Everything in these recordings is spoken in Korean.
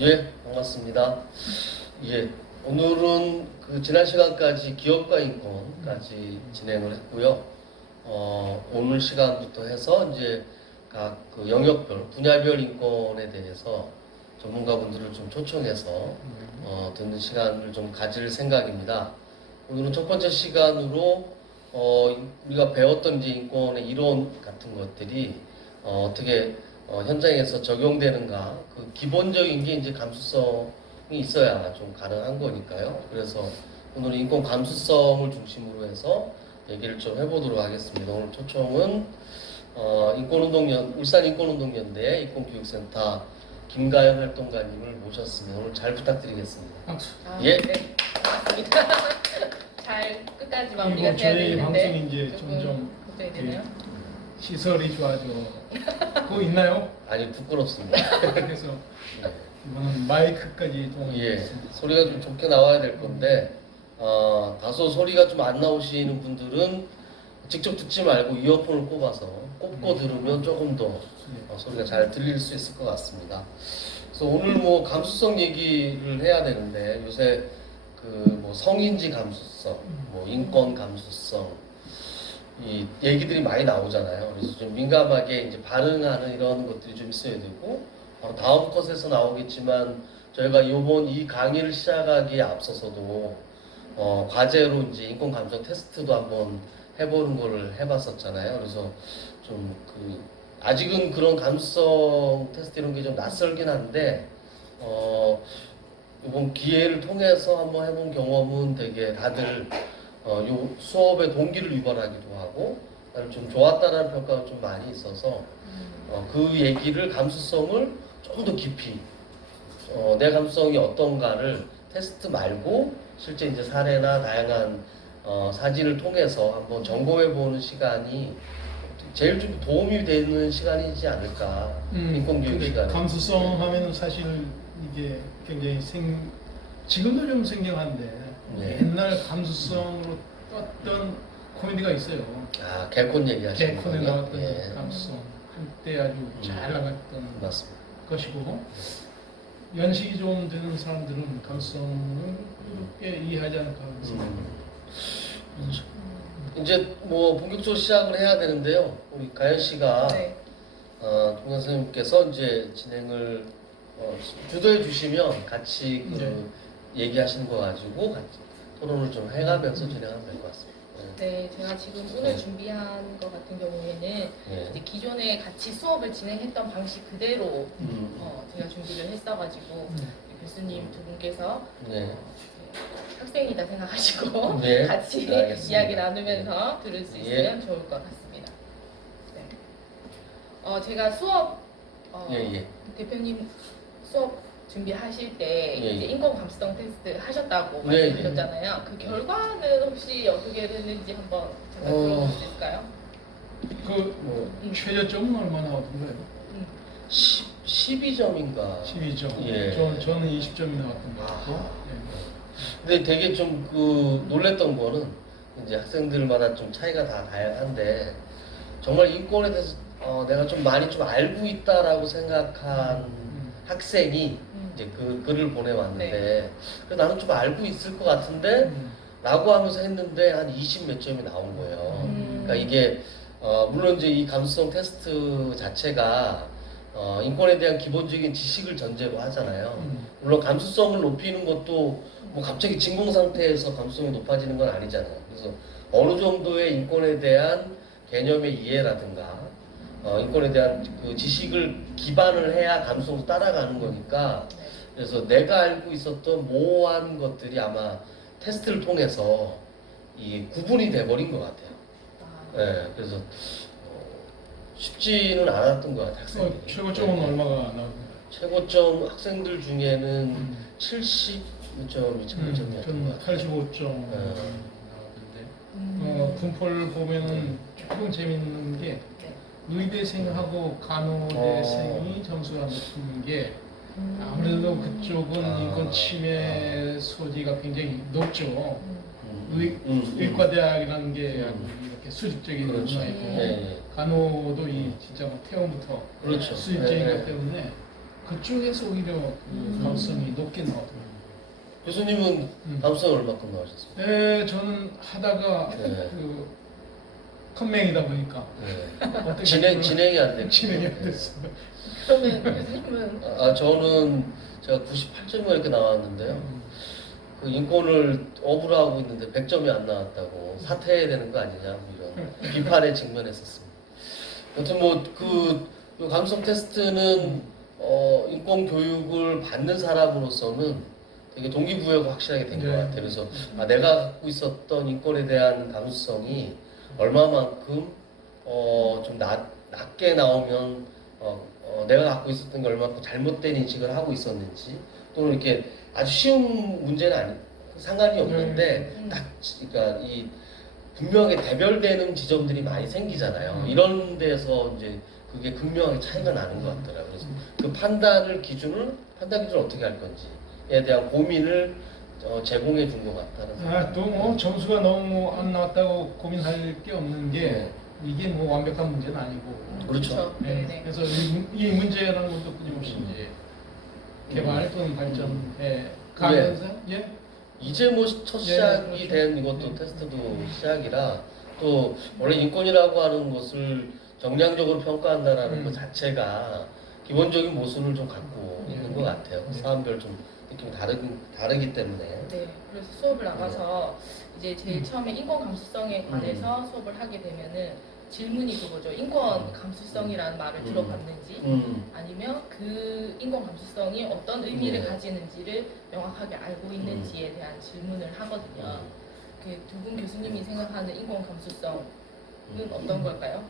예, 반갑습니다. 예, 오늘은 그 지난 시간까지 기업가 인권까지 진행을 했고요. 오늘 시간부터 해서 이제 각 그 영역별, 분야별 인권에 대해서 전문가분들을 좀 초청해서 듣는 시간을 좀 가질 생각입니다. 오늘은 첫 번째 시간으로 우리가 배웠던 이제 인권의 이론 같은 것들이 어떻게 현장에서 적용되는가, 그 기본적인 게 이제 감수성이 있어야 좀 가능한 거니까요. 그래서 오늘 인권 감수성을 중심으로 해서 얘기를 좀 해보도록 하겠습니다. 오늘 초청은 울산 인권운동연대 인권교육센터 김가연 활동가님을 모셨습니다. 오늘 잘 부탁드리겠습니다. 박수. 예. 네, 반갑습니다. 잘 끝까지 마무리가 그리고 돼야 저희 되는데 방송이 이제 조금 점점 걱정이 되네요. 시설이 좋아져. 그거 있나요? 아니 부끄럽습니다. 그래서 이거는 마이크까지 좀 예, 있습니다. 소리가 좀 좋게 나와야 될 건데 다소 소리가 좀 안 나오시는 분들은 직접 듣지 말고 이어폰을 꼽고 들으면 조금 더 소리가 잘 들릴 수 있을 것 같습니다. 그래서 오늘 뭐 감수성 얘기를 해야 되는데 요새 그 뭐 성인지 감수성, 뭐 인권 감수성 이 얘기들이 많이 나오잖아요. 그래서 좀 민감하게 이제 반응하는 이런 것들이 좀 있어야 되고 바로 다음 컷에서 나오겠지만 저희가 이번 이 강의를 시작하기에 앞서서도 과제로 이제 인권 감수성 테스트도 한번 해보는 거를 해봤었잖아요. 그래서 좀 그 아직은 그런 감수성 테스트 이런 게 좀 낯설긴 한데 이번 기회를 통해서 한번 해본 경험은 되게 다들 요 수업의 동기를 유발하기도 하고 좀 좋았다는 평가가 좀 많이 있어서 그 얘기를 감수성을 좀 더 깊이 내 감수성이 어떤가를 테스트 말고 실제 이제 사례나 다양한 사진을 통해서 한번 점검해보는 시간이 제일 좀 도움이 되는 시간이지 않을까. 인권교육 근데 시간에. 감수성 하면은 사실 이게 굉장히 지금도 좀 생경한데 네. 옛날 감수성으로 떴던 코미디가 있어요. 아, 개콘 얘기하시는 개콘에 거예요? 나왔던 예. 감수성 한때 아주 잘 나갔던 맞습니다. 것이고 연식이 좀 되는 사람들은 감수성을 그렇게 이해하지 않을까 하면서 이제 뭐 본격적으로 시작을 해야 되는데요. 우리 가연 씨가 네. 동 선생님께서 이제 진행을 주도해 주시면 같이 그 네. 얘기하시는 거 가지고 같이 토론을 좀 해가면서 진행하면 될 것 같습니다. 네, 제가 지금 오늘 준비한 것 같은 경우에는 네. 이제 기존에 같이 수업을 진행했던 방식 그대로 제가 준비를 했어가지고 교수님 두 분께서 네. 학생이다 생각하시고 네, 같이 알겠습니다. 이야기 나누면서 들을 수 있으면 좋을 것 같습니다. 네. 제가 수업 예. 대표님 수업 준비하실 때 예, 이제 예. 인권 감수성 테스트 하셨다고 네, 말씀하셨잖아요. 그 결과는 혹시 어떻게 됐는지 한번 잠깐 들어볼 수 있을까요? 그 최저점은 얼마나 나왔던가요? 12점인가. 12점. 예. 저는 20점이 나왔던 것 같고. 근데 되게 좀 그 놀랬던 거는 이제 학생들마다 좀 차이가 다 다양한데 정말 인권에 대해서 내가 좀 많이 좀 알고 있다라고 생각한 학생이 이제 그 글을 보내왔는데 그래서 나는 좀 알고 있을 것 같은데 라고 하면서 했는데 한 20 몇 점이 나온 거예요. 그러니까 이게 물론 이제 이 감수성 테스트 자체가 인권에 대한 기본적인 지식을 전제로 하잖아요. 물론 감수성을 높이는 것도 뭐 갑자기 진공 상태에서 감수성이 높아지는 건 아니잖아요. 그래서 어느 정도의 인권에 대한 개념의 이해라든가 인권에 대한 그 지식을 기반을 해야 감수성도 따라가는 거니까 그래서 내가 알고 있었던 모호한 것들이 아마 테스트를 통해서 이 구분이 돼버린 것 같아요. 네, 그래서 쉽지는 않았던 것 같아요. 학생들이. 최고점은 네. 얼마가 나왔나요? 최고점 학생들 중에는 70점이 최고점이었던 저는 것 같아요. 85점 나왔는데 분포를 보면은 조금 재밌는 게 의대생하고 간호대생이 점수가 높은 게 아무래도 그쪽은 인권 침해 소지가 굉장히 높죠. 의과대학이라는 게 이렇게 수직적인 그렇죠. 문화이고 네. 간호도 이 진짜 막 태원부터 그렇죠. 수직적이기 네. 때문에 그쪽에서 오히려 가능성이 높게 나오더라고요. 교수님은 감수성 얼마큼 나오셨습니까? 네, 저는 하다가 네. 그 컴맹이다 보니까 네. 어떻게 진행이 안 됐고. 진행이 안 됐어요. 그러면 교수님은 저는 제가 98점이 이렇게 나왔는데요. 그 인권을 업으로 하고 있는데 100점이 안 나왔다고 사퇴해야 되는 거 아니냐 뭐 이런 비판에 직면했었습니다. 여튼 뭐그 감수성 테스트는 인권 교육을 받는 사람으로서는 되게 동기부여가 확실하게 된 것 네. 같아요. 그래서 내가 갖고 있었던 인권에 대한 감수성이 얼마만큼 좀 낮게 나오면 내가 갖고 있었던 게 얼마만큼 잘못된 인식을 하고 있었는지 또는 이렇게 아주 쉬운 문제는 상관이 없는데 딱 그러니까 이 분명하게 대별되는 지점들이 많이 생기잖아요. 이런 데서 이제 그게 극명하게 차이가 나는 것 같더라고요. 그래서 그 판단 기준을 어떻게 할 건지에 대한 고민을 제공해 준 것 같다는 생각. 또 뭐 점수가 너무 안 나왔다고 고민할 게 없는 게 네. 이게 뭐 완벽한 문제는 아니고. 그렇죠. 네. 네네. 그래서 이 문제라는 것도 끊임없이 이제 개발 또는 발전해 가면서 예. 이제 뭐 첫 시작이 그렇죠. 된 이것도 테스트도 시작이라 또 원래 인권이라고 하는 것을 정량적으로 평가한다라는 것 자체가 기본적인 모순을 좀 갖고 있는 것 같아요. 사람별 좀 느낌이 다르기 때문에. 네, 그래서 수업을 나가서 이제 제일 처음에 인권 감수성에 관해서 수업을 하게 되면은 질문이 그거죠. 인권 감수성이라는 말을 들어봤는지 아니면 그 인권 감수성이 어떤 의미를 네. 가지는지를 명확하게 알고 있는지에 대한 질문을 하거든요. 그 두 분 교수님이 생각하는 인권 감수성은 어떤 걸까요?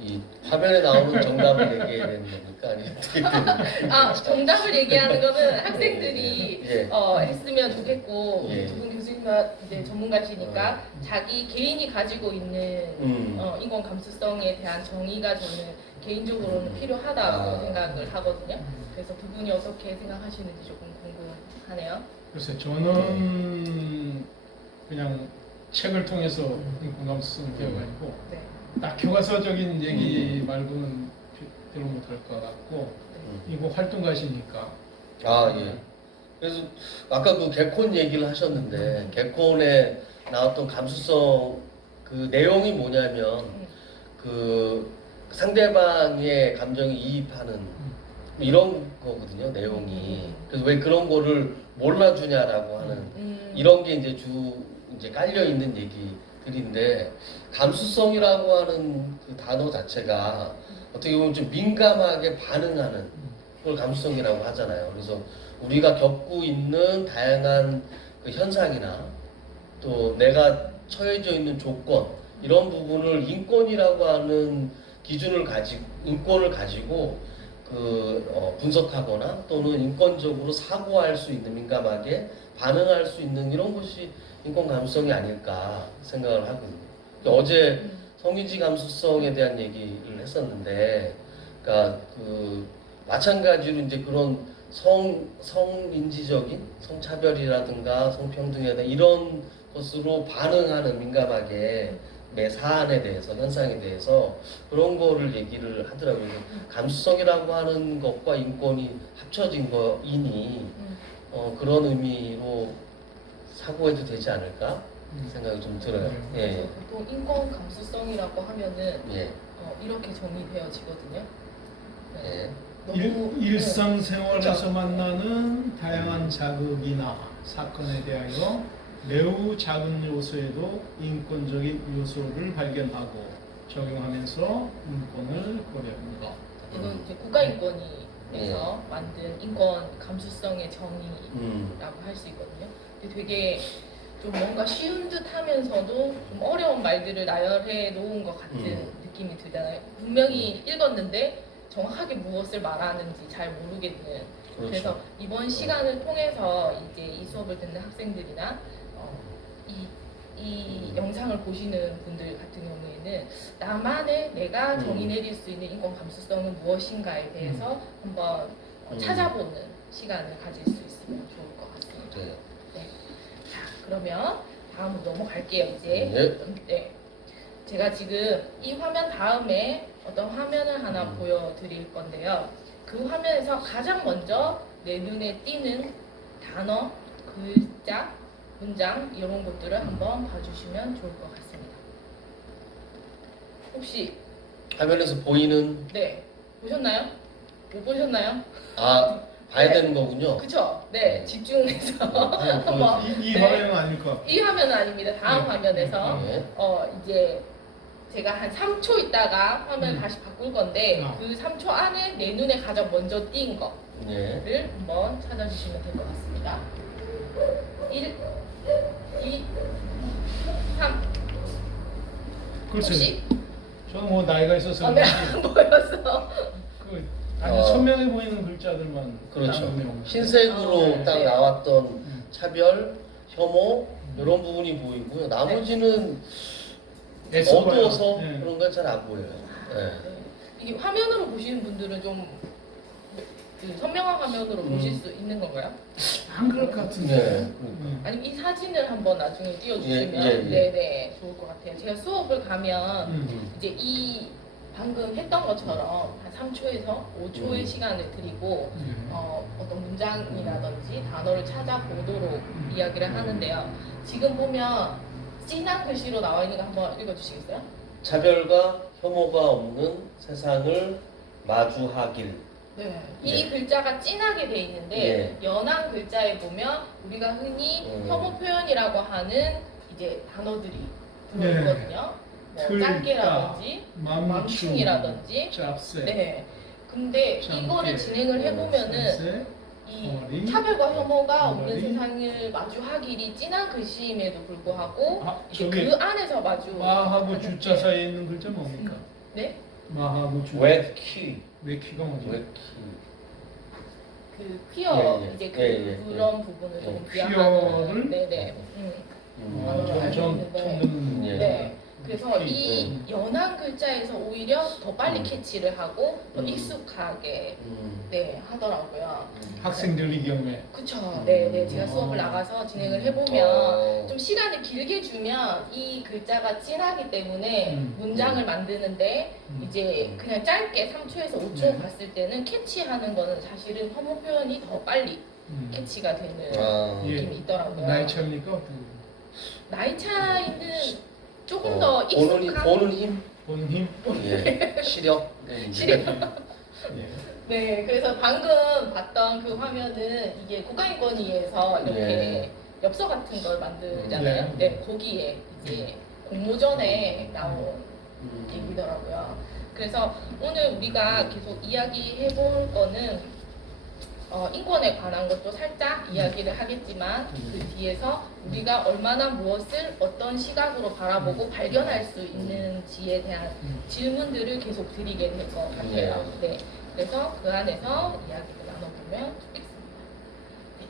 이 화면에 나오는 정답을 얘기해야 되는 겁니까? 아니면 어떻게 되는 겁니까? 정답을 얘기하는 거는 학생들이 예. 했으면 좋겠고 예. 두 분 교수님은 이제 전문가시니까 자기 개인이 가지고 있는 인권 감수성에 대한 정의가 저는 개인적으로는 필요하다고 생각을 하거든요. 그래서 두 분이 어떻게 생각하시는지 조금 궁금하네요. 글쎄 저는 그냥 책을 통해서 인권 감수성을 배워가지고 네. 딱 교과서적인 얘기 말고는 별로 못할 것 같고 이거 활동가시니까 예. 그래서 아까 그 개콘 얘기를 하셨는데 개콘에 나왔던 감수성 그 내용이 뭐냐면 그 상대방의 감정에 이입하는 이런 거거든요, 내용이. 그래서 왜 그런 거를 몰라주냐라고 하는 이런 게 이제 깔려 있는 얘기들인데 감수성이라고 하는 그 단어 자체가 어떻게 보면 좀 민감하게 반응하는 그걸 감수성이라고 하잖아요. 그래서 우리가 겪고 있는 다양한 그 현상이나 또 내가 처해져 있는 조건 이런 부분을 인권이라고 하는 인권을 가지고 분석하거나 또는 인권적으로 사고할 수 있는 민감하게 반응할 수 있는 이런 것이 인권 감수성이 아닐까 생각을 하거든요. 어제 성인지 감수성에 대한 얘기를 했었는데, 그러니까 마찬가지로 이제 그런 성인지적인 성차별이라든가 성평등이라든가 이런 것으로 반응하는 민감하게 매 사안에 대해서 현상에 대해서 그런 거를 얘기를 하더라고요. 감수성이라고 하는 것과 인권이 합쳐진 거이니 그런 의미로 사고해도 되지 않을까 생각이 좀 들어요. 예. 보통 인권 감수성이라고 하면은 예. 이렇게 정의되어지거든요. 예. 일상생활에서 그렇죠. 만나는 다양한 자극이나 사건에 대하여 매우 작은 요소에도 인권적인 요소를 발견하고 적용하면서 인권을 고려하는 것. 이건 이제 국가인권위에서 만든 인권 감수성의 정의라고 할 수 있거든요. 근데 되게 좀 뭔가 쉬운 듯 하면서도 좀 어려운 말들을 나열해 놓은 것 같은 느낌이 들잖아요. 분명히 읽었는데 정확하게 무엇을 말하는지 잘 모르겠는. 그렇죠. 그래서 이번 시간을 통해서 이제 이 수업을 듣는 학생들이나 이 영상을 보시는 분들 같은 경우에는 나만의 내가 정의 내릴 수 있는 인권 감수성은 무엇인가에 대해서 한번 찾아보는 시간을 가질 수 있으면 좋을 것 같습니다. 네. 네. 자, 그러면 다음으로 넘어갈게요. 이제. 네. 네. 제가 지금 이 화면 다음에 어떤 화면을 하나 보여드릴 건데요. 그 화면에서 가장 먼저 내 눈에 띄는 단어, 글자, 문장 이런 것들을 한번 봐주시면 좋을 것 같습니다. 혹시 화면에서 보이는 네 보셨나요? 못 보셨나요? 봐야 네. 되는 거군요. 그쵸? 네 집중해서 한번 이 네. 화면은 아닐 것 같고. 이 화면은 아닙니다. 다음 네. 화면에서 네. 이제 제가 한 3초 있다가 화면을 다시 바꿀 건데 그 3초 안에 내 눈에 가장 먼저 띈 거를 네. 한번 찾아주시면 될 것 같습니다. 1, 2, 3. 글쎄, 혹시 저는 뭐 나이가 있어서 네, 안 보였어. 그 아주 선명해 보이는 글자들만 그렇죠. 딱 내용. 흰색으로 딱 네. 나왔던 차별, 혐오 이런 부분이 보이고요. 나머지는 애써 보여요. 어두워서 네. 그런 건 잘 안 보여요. 네. 네. 이게 화면으로 보시는 분들은 좀 선명한 화면으로 보실 수 있는 건가요? 안 그럴 것 같은데. 네. 아니면 이 사진을 한번 나중에 띄워주시면 예, 예, 예. 네네 좋을 것 같아요. 제가 수업을 가면 이제 이 방금 했던 것처럼 한 3초에서 5초의 시간을 드리고 어떤 문장이라든지 단어를 찾아보도록 이야기를 하는데요. 지금 보면 진한 글씨로 나와 있는 거 한번 읽어주시겠어요? 차별과 혐오가 없는 세상을 마주하길. 네. 예. 이 글자가 진하게 돼 있는데 예. 연한 글자에 보면 우리가 흔히 혐오 표현이라고 하는 이제 단어들이 들어있거든요. 뭐 틀다, 짝게라든지 맘충이라든지 짭새, 네. 근데 이거를 진행을 해보면은 센세, 이 어리, 차별과 혐오가 없는 어리. 세상을 마주하길이 진한 글씨임에도 불구하고 이제 저기 그 안에서 마하고 주자 사이에 있는 글자 뭡니까? 네? 마하고 주자. 웨키. 웨키가 뭐죠? 웨키. 그 퀴어 예, 예. 이제 예, 예, 그런 부분을 예. 조금 퀴어를? 비하하는 네네 좀 듣는 예. 네. 그래서 퀴. 이 연한 글자에서 오히려 더 빨리 캐치를 하고 더 음. 익숙하게 네 하더라고요. 학생들의 경우에 그쵸. 네. 제가 수업을 나가서 진행을 해보면 어. 좀 시간을 길게 주면 이 글자가 진하기 때문에 문장을 만드는데 이제 그냥 짧게 3초에서 5초 봤을 때는 캐치하는 거는 사실은 혐오 표현이 더 빨리 캐치가 되는 느낌이 있더라고요. 나이 차입니까? 어떤 나이 차이는 조금 더 익숙한 보는 힘. 보는 힘? 예. 시력. 시력. 예. 네, 그래서 방금 봤던 그 화면은 이게 국가인권위에서 이렇게 엽서 같은 걸 만들잖아요. 네, 거기에 이제 공모전에 나온 얘기더라고요. 그래서 오늘 우리가 계속 이야기해 볼 거는 인권에 관한 것도 살짝 이야기를 하겠지만 그 뒤에서 우리가 얼마나 무엇을 어떤 시각으로 바라보고 발견할 수 있는지에 대한 질문들을 계속 드리게 될 것 같아요. 네. 그래서 그 안에서 이야기를 나눠보면 좋겠습니다.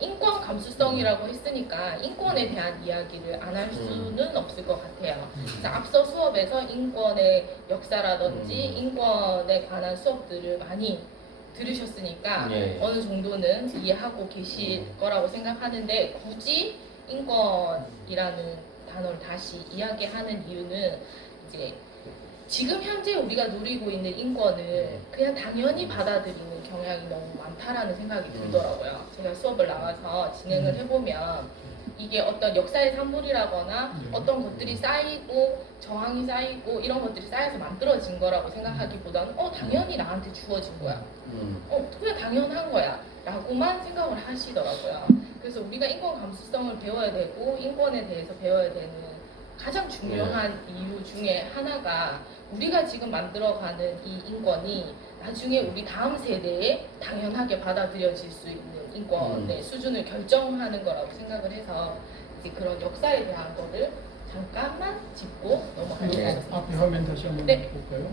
인권 감수성이라고 했으니까 인권에 대한 이야기를 안 할 수는 없을 것 같아요. 그래서 앞서 수업에서 인권의 역사라든지 인권에 관한 수업들을 많이 들으셨으니까 어느 정도는 이해하고 계실 거라고 생각하는데 굳이 인권이라는 단어를 다시 이야기하는 이유는 이제 지금 현재 우리가 누리고 있는 인권을 그냥 당연히 받아들이는 경향이 너무 많다라는 생각이 들더라고요. 제가 수업을 나와서 진행을 해보면 이게 어떤 역사의 산물이라거나 어떤 것들이 쌓이고 저항이 쌓이고 이런 것들이 쌓여서 만들어진 거라고 생각하기보다는 당연히 나한테 주어진 거야. 그냥 당연한 거야 라고만 생각을 하시더라고요. 그래서 우리가 인권 감수성을 배워야 되고 인권에 대해서 배워야 되는 가장 중요한 이유 중에 하나가 우리가 지금 만들어가는 이 인권이 나중에 우리 다음 세대에 당연하게 받아들여질 수 있는 인권의 수준을 결정하는 거라고 생각을 해서 이제 그런 역사에 대한 거를 잠깐만 짚고 넘어가도록 하겠습니다. 앞에 화면 다시 한번 네. 볼까요?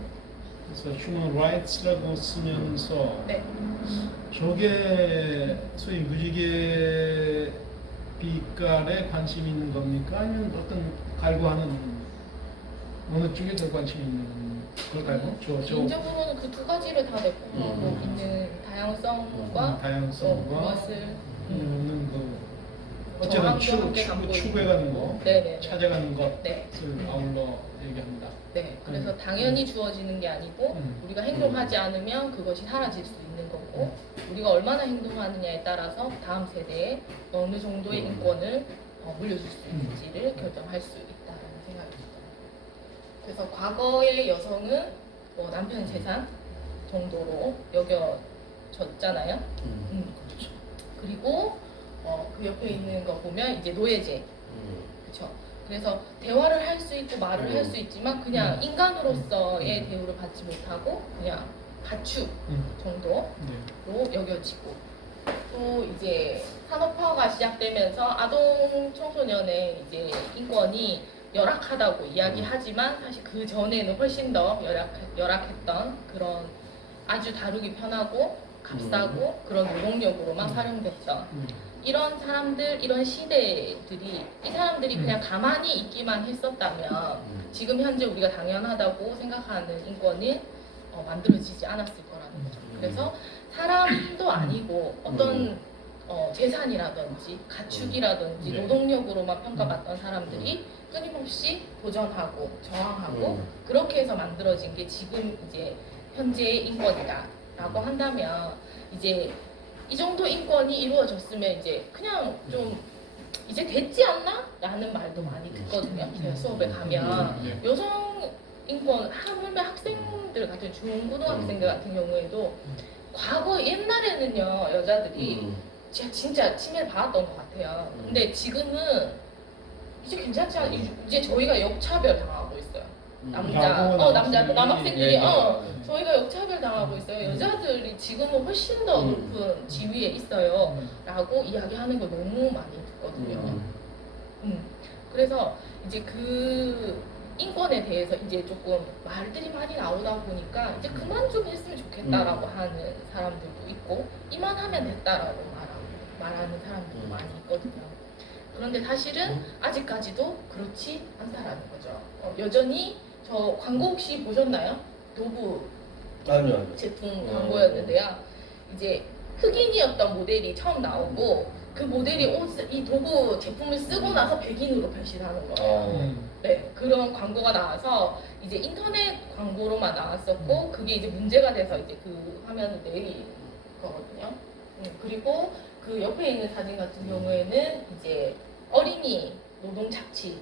그래서 human rights라고 쓰면서 네. 저게 소위 무지개 빛깔에 관심 있는 겁니까? 아니면 어떤 갈구하는 어느 쪽에 더 관심 있는 걸까요? 개인적으로는 그 두 가지를 다 내포하고 있는 다양성과 다양성과 무엇을 없는 그 어쨌든 저항도 함께 갖고 추구해가는 거, 네네. 찾아가는 것을 네. 아울러 얘기합니다. 네, 그래서 당연히 주어지는 게 아니고 우리가 행동하지 않으면 그것이 사라질 수 있는 거고 우리가 얼마나 행동하느냐에 따라서 다음 세대에 어느 정도의 인권을 물려줄 수 있는지를 결정할 수 있다는 생각이 듭니다. 그래서 과거의 여성은 뭐 남편 재산 정도로 여겨졌잖아요. 그렇죠. 그리고 그 옆에 있는 거 보면 이제 노예제, 그렇죠. 그래서 대화를 할 수 있고 말을 할 수 있지만 그냥 인간으로서의 대우를 받지 못하고 그냥 가축 정도로 여겨지고 또 이제 산업화가 시작되면서 아동 청소년의 이제 인권이 열악하다고 이야기하지만 사실 그 전에는 훨씬 더 열악했던 그런 아주 다루기 편하고 값싸고 그런 노동력으로만 활용됐던 이런 사람들, 이런 시대들이 이 사람들이 그냥 가만히 있기만 했었다면 지금 현재 우리가 당연하다고 생각하는 인권이 만들어지지 않았을 거라는 거죠. 그래서 사람도 아니고 어떤 재산이라든지 가축이라든지 노동력으로만 평가받던 사람들이 끊임없이 도전하고 저항하고 그렇게 해서 만들어진 게 지금 이제 현재의 인권이다라고 한다면 이제 이 정도 인권이 이루어졌으면 이제 그냥 좀 이제 됐지 않나? 라는 말도 많이 듣거든요. 제가 수업에 가면 여성 인권 하물며 학생들 같은 중고등학생들 같은 경우에도 과거 옛날에는요 여자들이 진짜 침해를 받았던 것 같아요. 근데 지금은 이제 괜찮지 않아? 이제 저희가 역차별 당하고 있어요. 남학생들이 저희가 역차별 당하고 있어요. 여자들이 지금은 훨씬 더 높은 지위에 있어요. 라고 이야기하는 걸 너무 많이 듣거든요. 그래서 이제 그 인권에 대해서 이제 조금 말들이 많이 나오다 보니까 이제 그만 좀 했으면 좋겠다라고 하는 사람들도 있고 이만하면 됐다라고 말하는 사람들도 많이 있거든요. 그런데 사실은 아직까지도 그렇지 않다라는 거죠. 여전히 저 광고 혹시 보셨나요? 도구 아니요. 제품 광고였는데요. 이제 흑인이었던 모델이 처음 나오고 그 모델이 이 도구 제품을 쓰고 나서 백인으로 변신하는 거예요. 네, 그런 광고가 나와서 이제 인터넷 광고로만 나왔었고 그게 이제 문제가 돼서 이제 그 화면을 내린 거거든요. 그리고 그 옆에 있는 사진 같은 경우에는 이제 어린이 노동 착취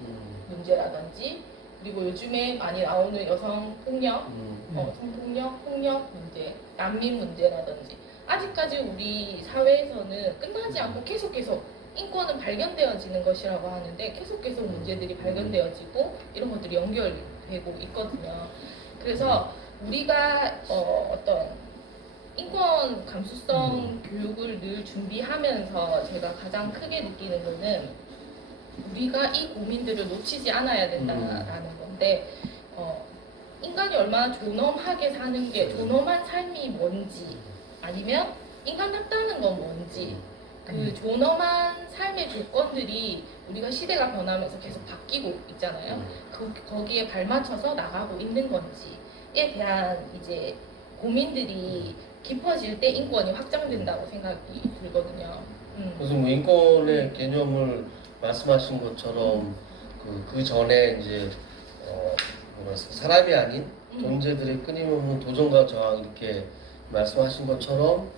문제라든지 그리고 요즘에 많이 나오는 여성 폭력, 성폭력, 폭력 문제, 난민 문제라든지 아직까지 우리 사회에서는 끝나지 않고 계속 인권은 발견되어지는 것이라고 하는데 계속 문제들이 발견되어지고 이런 것들이 연결되고 있거든요. 그래서 우리가 어떤 인권 감수성 교육을 늘 준비하면서 제가 가장 크게 느끼는 거는 우리가 이 고민들을 놓치지 않아야 된다라는 건데 인간이 얼마나 존엄하게 사는 게 존엄한 삶이 뭔지 아니면 인간답다는 건 뭔지 그 존엄한 삶의 조건들이 우리가 시대가 변하면서 계속 바뀌고 있잖아요. 거기에 발맞춰서 나가고 있는 건지에 대한 이제 고민들이 깊어질 때 인권이 확장된다고 생각이 들거든요. 그래서 뭐 인권의 개념을 말씀하신 것처럼 그 전에 이제 사람이 아닌 존재들의 끊임없는 도전과 저항 이렇게 말씀하신 것처럼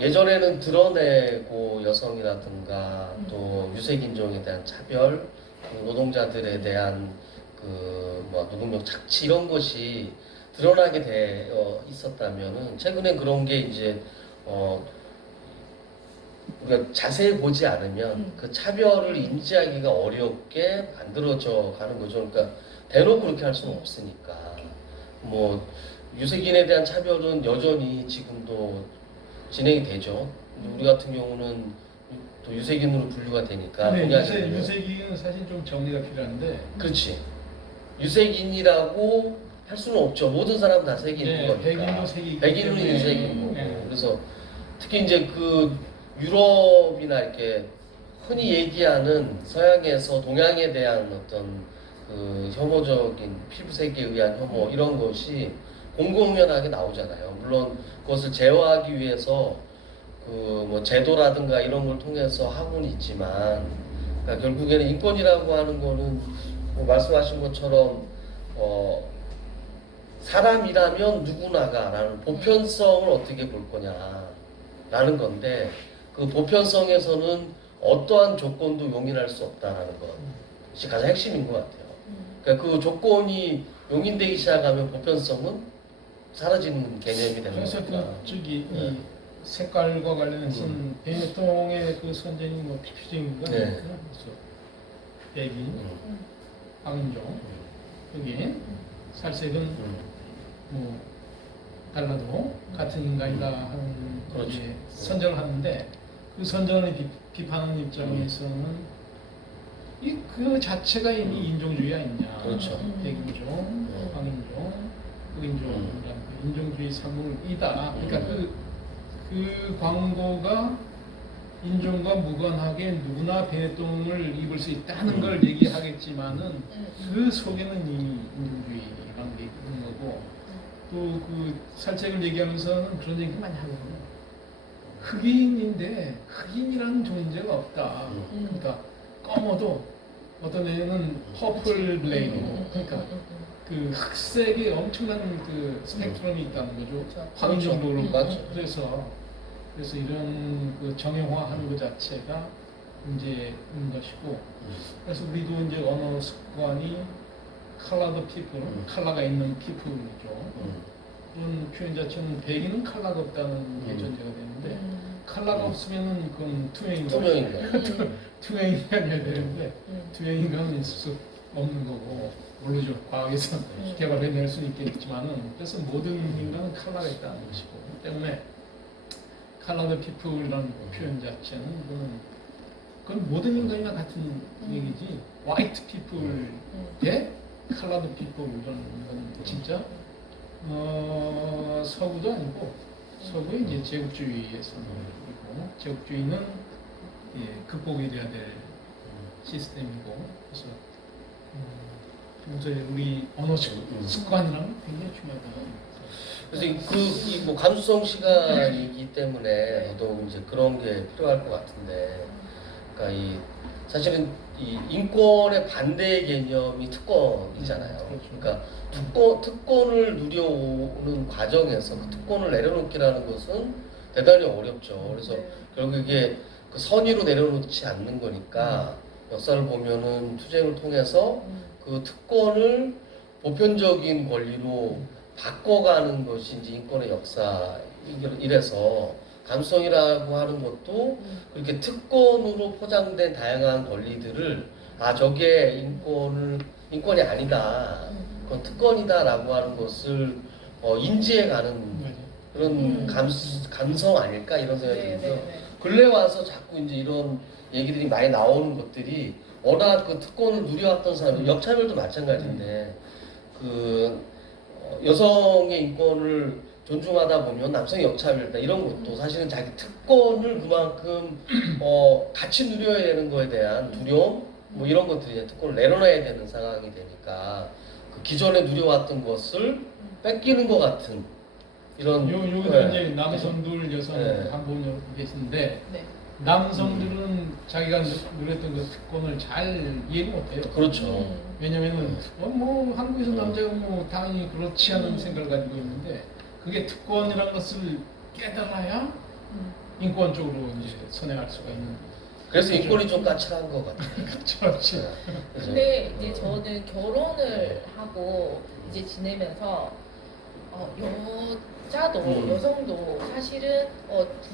예전에는 드러내고 여성이라든가 또 유색인종에 대한 차별, 노동자들에 대한 뭐 노동력 착취 이런 것이 드러나게 되어 있었다면은 최근에 그런 게 이제 우리가 자세히 보지 않으면 그 차별을 인지하기가 어렵게 만들어져 가는 거죠. 그러니까 대놓고 그렇게 할 수는 없으니까. 뭐 유색인에 대한 차별은 여전히 지금도 진행이 되죠. 우리 같은 경우는 또 유색인으로 분류가 되니까. 네, 유색인은 사실 좀 정리가 필요한데. 그렇지. 유색인이라고 할 수는 없죠. 모든 사람 다 색인인 거니까. 백인도 색이고. 백인은 유색인 거고. 그래서 특히 이제 그 유럽이나 이렇게 흔히 얘기하는 서양에서 동양에 대한 어떤 그 혐오적인 피부색에 의한 혐오 이런 것이 공공연하게 나오잖아요. 물론 그것을 제어하기 위해서 그 뭐 제도라든가 이런 걸 통해서 하고는 있지만 그러니까 결국에는 인권이라고 하는 거는 뭐 말씀하신 것처럼 사람이라면 누구나가라는 보편성을 어떻게 볼 거냐라는 건데 그 보편성에서는 어떠한 조건도 용인할 수 없다라는 것이 가장 핵심인 것 같아요. 그러니까 그 조건이 용인되기 시작하면 보편성은 사라지는 개념이 되는 그래서 거니까. 그 저기 네. 이 색깔과 관련해서는 베네통의 그 선생님 뭐 대표적인 건 네. 그래서 백인, 황인종, 흑인, 살색은 뭐 달라도 같은 인간이다 하는 그렇죠. 이제 선정을 하는데 그 선정을 비판하는 입장에서는 이 그 자체가 이미 인종주의 아니냐. 그렇죠. 백인종, 황인종, 흑인종이라는 그 인종주의 산물이다. 그러니까 그 광고가 인종과 무관하게 누구나 베네통을 입을 수 있다는 걸 얘기하겠지만은 그 속에는 이미 인종주의라는 게 있는 거고 또 그 살책을 얘기하면서는 그런 얘기 많이 하거든요. 흑인인데 흑인이라는 존재가 없다. 그러니까 검어도 어떤 애는 퍼플 블레이드고 그러니까 그 흑색의 엄청난 그 스펙트럼이 있다는 거죠. 그렇죠. 황인종도 그렇고 맞죠. 그래서 이런 그 정형화하는 것 자체가 문제인 것이고 그래서 우리도 이제 언어 습관이 컬러드 피플, 컬러가 있는 피플이죠. 그런 표현 자체는 백인은 컬러가 없다는 게 전제가 되는데 컬러가 없으면은 그건 투명인가? 투명인간이어야 되는데 투명인간은 있을 수 없는 거고 모르죠. 과학에서 개발해낼 수 있겠지만은 그래서 모든 인간은 컬러가 있다는 것이고 때문에 컬러드 피플이라는 표현 자체는 그건 모든 인간이나 같은 얘기지 화이트 피플의 컬러드 피플이라는 건 진짜 서구도 아니고 서구의 이제 제국주의에서는 그리고 제국주의는 극복이 돼야 될 시스템이고 그래서 평소에 우리 언어 습관이랑 굉장히 중요하다. 그래서 그뭐 감수성 시간이기 때문에 더더욱 이제 그런 게 필요할 것 같은데, 그러니까 사실은 이 인권의 반대 개념이 특권이잖아요. 그러니까 특권을 누려오는 과정에서 그 특권을 내려놓기라는 것은 대단히 어렵죠. 그래서 결국 이게 그 선의로 내려놓지 않는 거니까 역사를 보면은 투쟁을 통해서 그 특권을 보편적인 권리로 바꿔가는 것이 이제 인권의 역사 이래서 감수성이라고 하는 것도 그렇게 특권으로 포장된 다양한 권리들을 저게 인권이 아니다, 그건 특권이다라고 하는 것을 인지해가는 그런 감성 아닐까 이런 생각이 들고요. 근래 와서 자꾸 이제 이런 얘기들이 많이 나오는 것들이 워낙 그 특권을 누려왔던 사람, 역차별도 마찬가지인데 여성의 인권을 존중하다 보면 남성의 역차별이다 이런 것도 사실은 자기 특권을 그만큼 같이 누려야 되는 거에 대한 두려움 뭐 이런 것들이 특권을 내려놔야 되는 상황이 되니까 그 기존에 누려왔던 것을 뺏기는 것 같은 이런 여기도 이제 남성들 여성 네. 한 분 계신데 남성들은 자기가 누렸던 그 특권을 잘 이해 못해요. 그렇죠. 왜냐면은 뭐 한국에서 남자가 뭐 당연히 그렇지 않은 생각을 가지고 있는데 그게 특권이라는 것을 깨달아야 인권적으로 이제 선행할 수가 있는. 그래서 인권이 좀 까칠한 것 같아요. 그렇지. 근데 이제 저는 결혼을 하고 이제 지내면서 여자도 여성도 사실은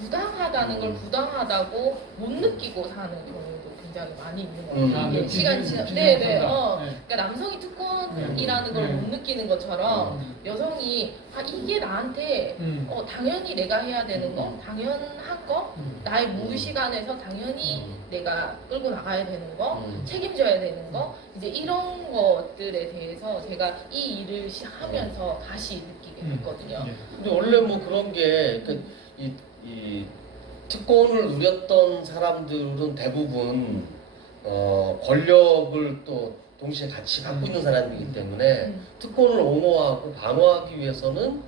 부당하다는 걸 부당하다고 못 느끼고 사는 경우도 굉장히 많이 있는 것 같아요. 이게 시간이 지나 그러니까 남성이 특권이라는 걸 못 느끼는 것처럼 여성이 이게 나한테 당연히 내가 해야 되는 거, 당연한 거, 나의 무리 시간에서 당연히 내가 끌고 나가야 되는 거, 책임져야 되는 거, 이제 이런 것들에 대해서 제가 이 일을 하면서 다시 느끼게 됐거든요. 근데 원래 뭐 그런 게 이 특권을 누렸던 사람들은 대부분 권력을 또 동시에 같이 갖고 있는 사람이기 때문에 특권을 옹호하고 방어하기 위해서는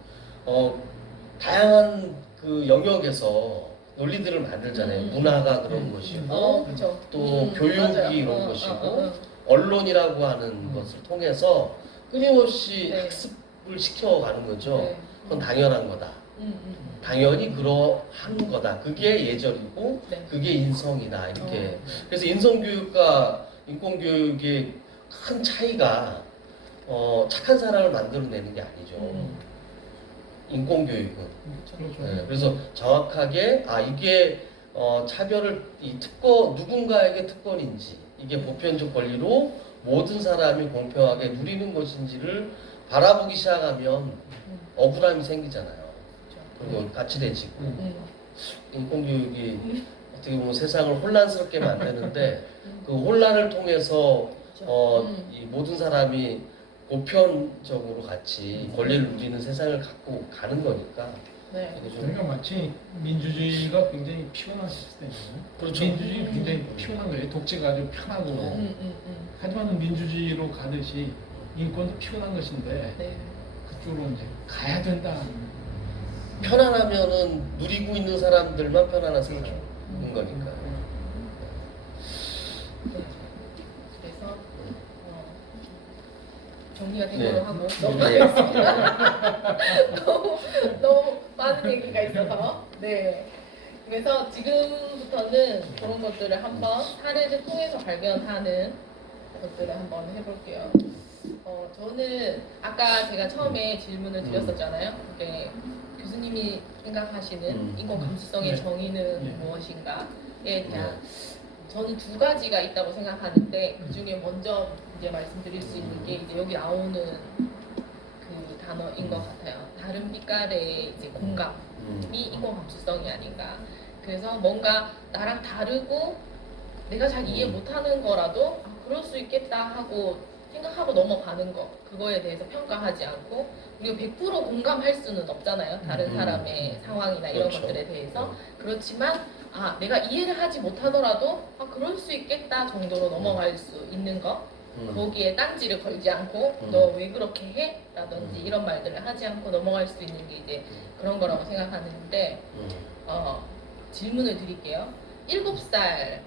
다양한 그 영역에서 논리들을 만들잖아요. 문화가 그런 것이고 그쵸. 또 교육이 맞아요. 이런 것이고 언론이라고 하는 것을 통해서 끊임없이 네. 학습을 시켜가는 거죠. 네. 그건 당연한 거다. 당연히 그러한 거다. 그게 예절이고 네. 그게 인성이다. 이렇게. 네. 그래서 인성교육과 인권교육의 큰 차이가 착한 사람을 만들어내는 게 아니죠. 인권교육은. 그렇죠. 네, 그래서 정확하게 이게 차별을 누군가에게 특권인지 이게 보편적 권리로 모든 사람이 공평하게 누리는 것인지를 바라보기 시작하면 억울함이 생기잖아요. 그리고 가치대지고 인권교육이 어떻게 보면 세상을 혼란스럽게 만드는데 그 혼란을 통해서 이 모든 사람이 보편적으로 같이 권리를 누리는 세상을 갖고 가는 거니까. 네. 이게 좀 그러니까 마치 민주주의가 굉장히 피곤한 시스템이에요. 그렇죠. 민주주의 굉장히 피곤한 거예요. 독재가 아주 편하고. 하지만 민주주의로 가듯이 인권도 피곤한 것인데 네. 그쪽으로 이제 가야 된다. 편안하면은 누리고 있는 사람들만 편안한 세상인 거니까요. 네. 그래서 정리가 된 네. 걸로 하고 네. 넘어가겠습니다. 너무 많은 얘기가 있어서 네. 그래서 지금부터는 그런 것들을 한번 사례를 통해서 발견하는 것들을 한번 해볼게요. 저는 아까 제가 처음에 질문을 드렸었잖아요. 그게 교수님이 생각하시는 인권 감수성의 네. 정의는 네. 무엇인가에 대한 저는 두 가지가 있다고 생각하는데 그 중에 먼저 이제 말씀드릴 수 있는 게 이제 여기 나오는 그 단어인 것 같아요. 다른 빛깔의 이제 공감이 인권 감수성이 아닌가. 그래서 뭔가 나랑 다르고 내가 잘 이해 못하는 거라도 그럴 수 있겠다 하고 생각하고 넘어가는 거 그거에 대해서 평가하지 않고 우리가 100% 공감할 수는 없잖아요. 다른 사람의 상황이나 이런 그렇죠. 것들에 대해서 그렇지만 내가 이해를 하지 못하더라도 그럴 수 있겠다 정도로 넘어갈 수 있는 거 거기에 딴지를 걸지 않고 너 왜 그렇게 해? 라든지 이런 말들을 하지 않고 넘어갈 수 있는 게 이제 그런 거라고 생각하는데 질문을 드릴게요. 7살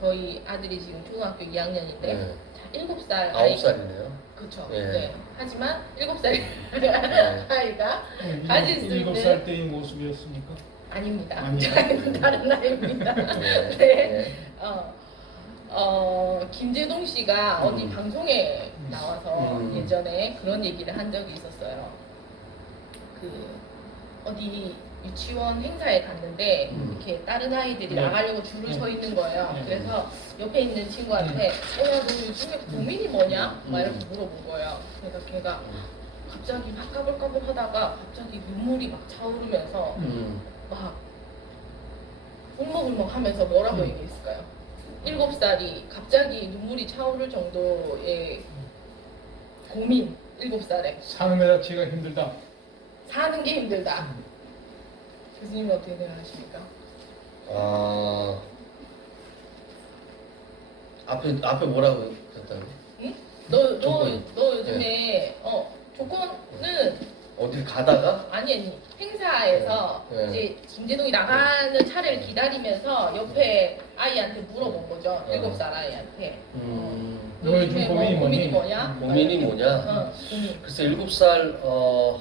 저희 아들이 지금 초등학교 2학년인데 네. 7살 아이 9살이네요. 그쵸. 예. 네. 하지만 7살 네. 아이가 가질 수 있는 7살 때의 모습이었습니까? 아닙니다. 아니요. 다른 나이입니다. 네. 네. 김재동 씨가 어디 방송에 나와서 예전에 그런 얘기를 한 적이 있었어요. 그 어디 유치원 행사에 갔는데 이렇게 다른 아이들이 네. 나가려고 줄을 서 있는 거예요. 네. 그래서 옆에 있는 친구한테 야 너 요즘에 고민이 뭐냐? 막 이렇게 물어본 거예요. 그래서 걔가 갑자기 막 까불까불 하다가 갑자기 눈물이 막 차오르면서 막 울먹울먹 하면서 뭐라고 얘기했을까요? 7살이 갑자기 눈물이 차오를 정도의 고민, 7살에 사는 데 자체가 힘들다. 사는 게 힘들다. 교수님은 어떻게 생각하십니까? 앞에 뭐라고 했다고? 응? 조건. 너 요즘에 조건은 어딜 가다가? 아니 행사에서 네. 이제 김재동이 나가는 차를 기다리면서 옆에 아이한테 물어본 거죠. 7살 아이한테. 너 너 요즘에 요즘 고민이 고민이 뭐니? 뭐냐? 고민이 뭐냐? 고민. 글쎄 7살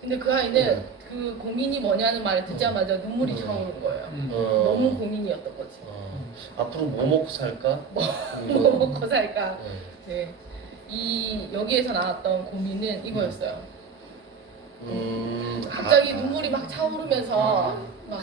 근데 그 아이는 그 고민이 뭐냐는 말을 듣자마자 눈물이 차오른 거예요. 너무 고민이었던 거지. 앞으로 뭐 먹고 살까? 뭐 먹고 살까? 네. 여기에서 나왔던 고민은 이거였어요. 갑자기 눈물이 막 차오르면서 막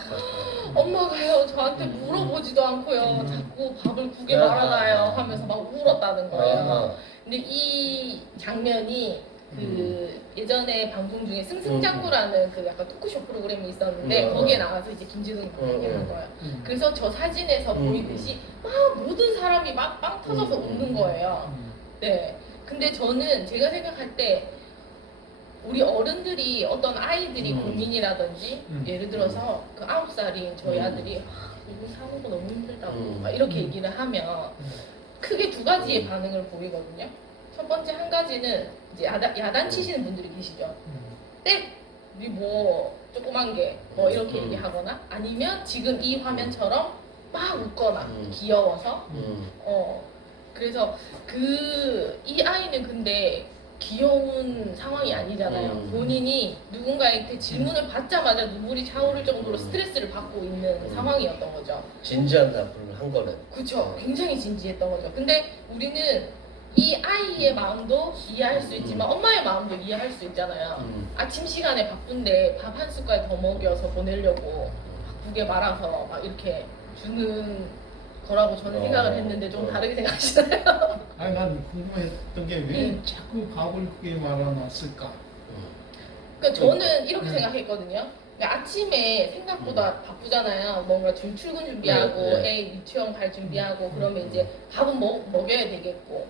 엄마가요 저한테 물어보지도 않고요 자꾸 밥을 국에 말아놔요 하면서 막 울었다는 거예요. 근데 이 장면이 그 예전에 방송 중에 승승장구라는 그 약간 토크쇼 프로그램이 있었는데 거기에 나가서 이제 김지동이 막 얘기를 한 거예요. 그래서 저 사진에서 보이듯이 막 모든 사람이 막 빵 터져서 웃는 거예요. 네. 근데 저는 제가 생각할 때 우리 어른들이 어떤 아이들이 고민이라든지 예를 들어서 그 9살인 저희 아들이 이거 사는 거 너무 힘들다고 막 이렇게 얘기를 하면 크게 두 가지의 반응을 보이거든요. 첫 번째 한 가지는 이제 야단치시는 분들이 계시죠. 우리 뭐 조그만 게 뭐 이렇게 얘기하거나 아니면 지금 이 화면처럼 막 웃거나 귀여워서 그래서 이 아이는 근데 귀여운 상황이 아니잖아요. 본인이 누군가한테 질문을 받자마자 눈물이 차오를 정도로 스트레스를 받고 있는 상황이었던 거죠. 진지한 답을 한 거네. 그쵸. 굉장히 진지했던 거죠. 근데 우리는 이 아이의 마음도 이해할 수 있지만 엄마의 마음도 이해할 수 있잖아요. 아침 시간에 바쁜데 밥 한 숟갈 더 먹여서 보내려고 바쁘게 말아서 막 이렇게 주는 거라고 저는 생각을 했는데 좀 다르게 생각하시나요? 아니 난 궁금했던 게 왜 자꾸 밥을 그게 말아놨을까? 그러니까 저는 이렇게 생각했거든요. 그러니까 아침에 생각보다 바쁘잖아요. 뭔가 지금 출근 준비하고 애 유치원 갈 준비하고 그러면 이제 밥은 먹여야 되겠고.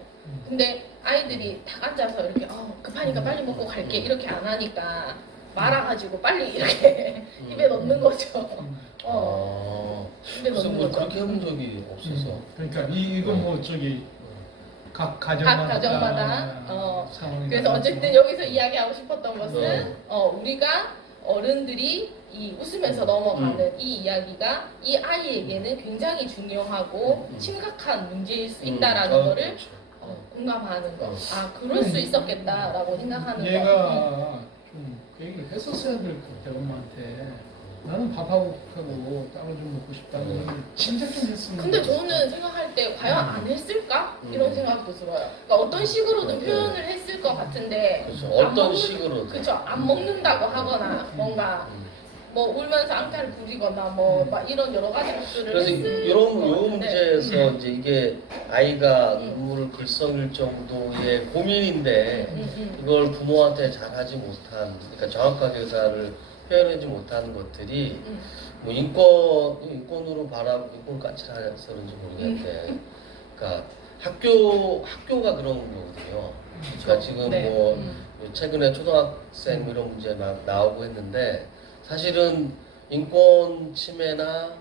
근데 아이들이 다 앉아서 이렇게 급하니까 빨리 먹고 갈게 이렇게 안 하니까 말아가지고 빨리 이렇게 입에 넣는 거죠. 입에 그래서 넣는 뭐 거죠. 그렇게 해본 적이 없어서. 그러니까 이건 뭐 저기 각 가정마다 상황이 그래서 어쨌든 다르지만 여기서 이야기하고 싶었던 것은 우리가 어른들이 이 웃으면서 넘어가는 이 이야기가 이 아이에게는 굉장히 중요하고 심각한 문제일 수 있다라는 거를 그렇죠. 공감하는 거. 아 그럴 수 있었겠다라고 생각하는 거. 얘가 좀 그 얘기를 했었어야 될 것 같아 엄마한테. 나는 밥하고 따로 좀 먹고 싶다는 걸 진작 좀 했으면. 근데 저는 생각할 때 과연 안 했을까? 이런 생각도 들어요. 그러니까 어떤 식으로든 표현을 했을 것 같은데 그렇죠. 안 어떤 먹는- 식으로든. 그쵸. 안 먹는다고 하거나 뭔가 뭐 울면서 앙탈을 부리거나 뭐 막 이런 여러 가지 것들을 그래서 했을 이런 것 요 같은데. 문제에서 이제 이게 아이가 눈물을 글썽일 정도의 고민인데 이걸 부모한테 잘하지 못한, 그러니까 정확하게 의사를 표현하지 못하는 것들이 뭐 인권으로 인권 까칠해서 그런지 모르겠는데, 그러니까 학교가 그런 거거든요. 그러니까 지금 네. 뭐 최근에 초등학생 이런 문제 막 나오고 했는데 사실은 인권 침해나